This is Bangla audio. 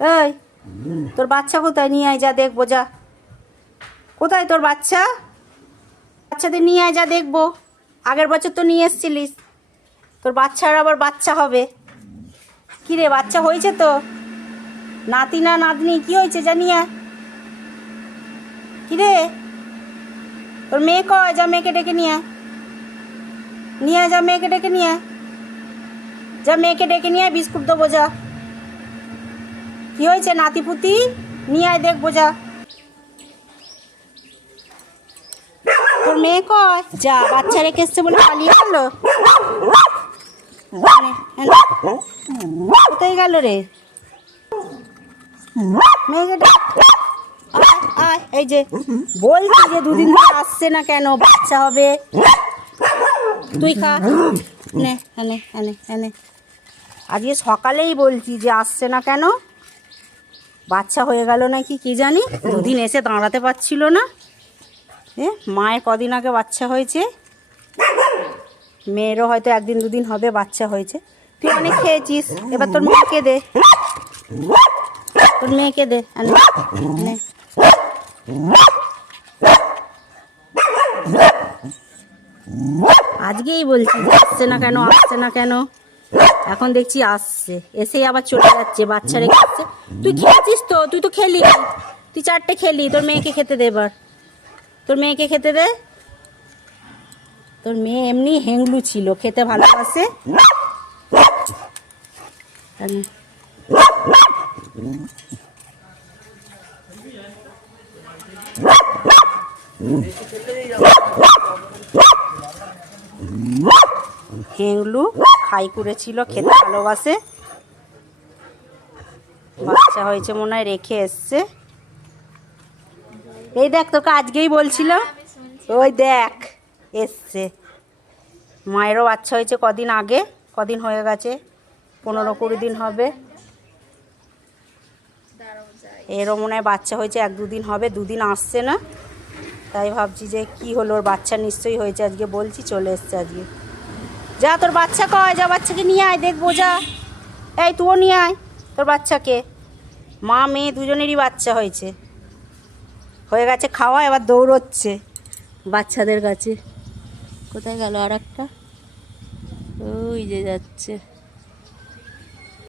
এই তোর বাচ্চা কোথায়? নিয়ে আয়, যা দেখবো, যা। কোথায় তোর বাচ্চা? বাচ্চাদের নিয়ে আয়, যা দেখবো। আগের বছর তো নিয়ে এসছিলিস, তোর বাচ্চার আবার বাচ্চা হবে। কী রে, বাচ্চা হয়েছে তো? নাতি না নাতনি কী হয়েছে, যা নিয়ে আয়। কী রে, তোর মেয়ে কয়? যা মেয়েকে ডেকে নিয়ে আয়, নিয়ে আয়, যা মেয়েকে ডেকে নিয়ে আয়, যা মেয়েকে ডেকে নিয়ে আয়, বিস্কুট দেবো, যা। কী হয়েছে নাতিপুতি? নিয়ে আয়, দেখবো, যা। তোর মেয়ে কয়? যা, বাচ্চা রেখে এসছে বলে পালিয়ে গেল। কোথায় গেল রে? মেয়েকে আয়, এই যে বলছি যে দুদিন ধরে আসছে না কেন? বাচ্চা হবে, তুই খা, নে এনে এনে এনে। আজকে সকালেই বলছি যে আসছে না কেন, বাচ্চা হয়ে গেল নাকি কি জানি, দুদিন এসে দাঁড়াতে পারছিল না। মায়ের কদিন আগে বাচ্চা হয়েছে, মেয়েরও হয়তো একদিন দুদিন হবে বাচ্চা হয়েছে। তুই অনেক খেয়েছিস, এবার তোর মেয়েকে দে, তোর মেয়েকে দে, এনে। আজকেই বলছি আসছে না কেন, আসছে না কেন, এখন দেখছি আসছে, এসেই আবার চলে যাচ্ছে, বাচ্চা রেখে আসছে। তুই খেয়েছিস তো? তুই তো খেলি, তুই 4টে খেলি, তোর মেয়েকে খেতে দে এবার, তোর মেয়েকে খেতে দে। তোর মেয়ে এমনি হেংলু ছিল, খেতে ভালোবাসে। হেংলু খাই করেছিল, খেতে ভালোবাসে। বাচ্চা হয়েছে মনে হয়, রেখে এসছে। এই দেখ, তোকে আজকেই বলছিল, ওই দেখ এসছে। মায়েরও বাচ্চা হয়েছে কদিন আগে, কদিন হয়ে গেছে, 15-20 দিন হবে। এরও মনে হয় বাচ্চা হয়েছে 1-2 দিন হবে, 2 দিন আসছে না। তাই ভাবছি যে কি হলো, ওর বাচ্চা নিশ্চয়ই হয়েছে, আজকে বলছি চলে এসছে আজকে। যা, তোর বাচ্চা কয়? যা, বাচ্চাকে নিয়ে আয়, দেখবো, যা। এই তুইও নিয়ে আয় তোর বাচ্চাকে। মা মেয়ে দুজনেরই বাচ্চা হয়েছে, হয়ে গেছে খাওয়া, এবার দৌড়চ্ছে বাচ্চাদের কাছে। কোথায় গেল আর একটা? ওই যে যাচ্ছে।